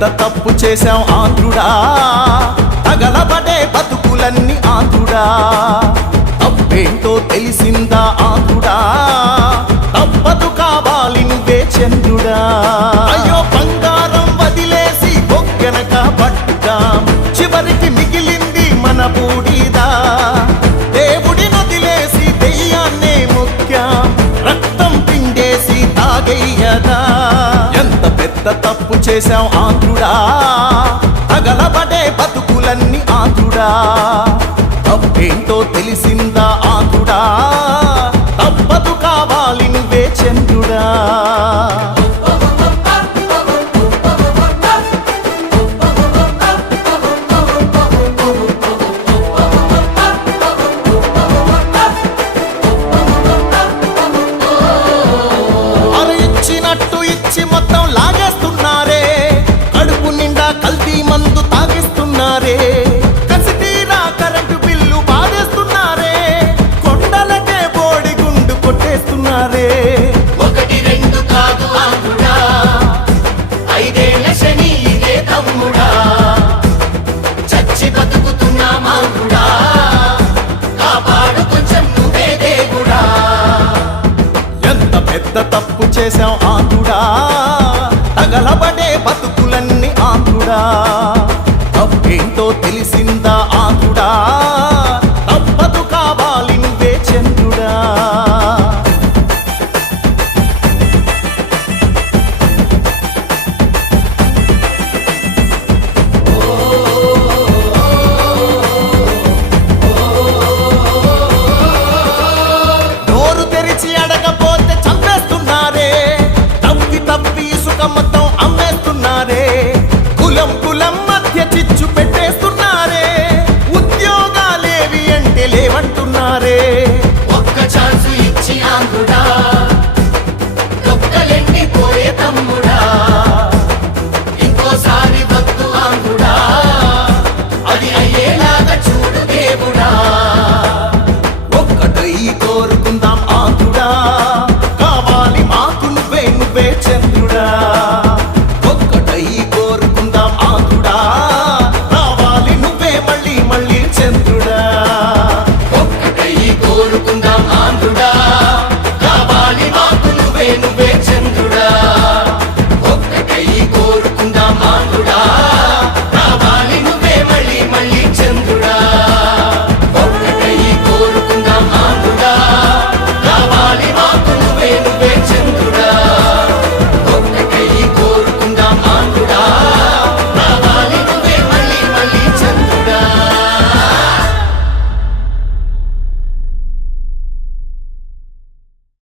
పెద్ద తప్పు చేశాం ఆంధ్రుడా, తగలబడే బతుకులన్నీ ఆంధ్రుడా. తప్పేంటో తెలిసిందా ఆంధ్రుడా, తప్పదు కావాలి నువ్వే చంద్రుడా. అయ్యో బంగారం వదిలేసి బొగ్గెనక పట్టుదాం, చివరికి మిగిలింది మన బూడిదా. దేవుడిని వదిలేసి దెయ్యాన్నే ముఖ్యం, రక్తం పిండేసి తాగయ్యదా. ఎంత పెద్ద తప్పు చేశాం ఆంధ్రుడా, తగలబడే బతుకులన్నీ ఆంధ్రుడా. తప్పేంటో తెలిసిందా ఆంధ్రుడా, తప్పదు కావాలి నువ్వే చంద్రుడా. ఇచ్చినట్టు ఇచ్చి మొత్తం లాగేస్తున్నారే, కడుపు నిండా కల్తీ మందు తాగిస్తున్నారే. కసితీరా కరెంటు బిల్లు బాధేస్తున్నారే, కొండలకే బోడి గుండు కొట్టేస్తున్నారే. ఒకటి రెండు కాదు ఆంధ్రుడా, ఐదేళ్ల శని ఇదే తమ్ముడా. చచ్చి బతుకుతున్నాం ఆంధ్రుడా, కాపాడు కొంచెం నువ్వే దేవుడా. ఎంత పెద్ద తప్పు చేశాం ఆంధ్రుడా, తగలబడే బతుకులన్నీ ఆంధ్రుడా. తప్పేంటో తెలిసిందా ఆంధ్రుడా, తప్పదు కావాలి నువ్వే చంద్రుడా. నోరు తెరిచి అడగపోతే చంపేస్తున్నారే, తప్పి ఇసుక మొత్తం అమ్మేస్తున్నారే. కులం కులం మధ్య చిచ్చు పెట్టేస్తున్నారే, ఉద్యోగాలేవి అంటే లేవంటున్నారే. ఒక్క ఛాన్సు ఇచ్చి ఆంధ్రుడా, డొక్కలెండి పోయే తమ్ముడా. ఇంకోసారి వద్దు ఆంధ్రుడా, అది అయ్యేలాగా చూడు దేవుడా. ఒక్కటై కోరుకుందాం ఆంధ్రుడా, కావాలి మాకు నువ్వే నువ్వే చంద్రుడా. ఒక్కటై కోరుకుందాం ఆంధ్రుడా, కావాలి నువ్వే మళ్ళీ మళ్ళీ చంద్రుడా. ఒక్కటై కోరుకుందాం ఆంధ్రుడా.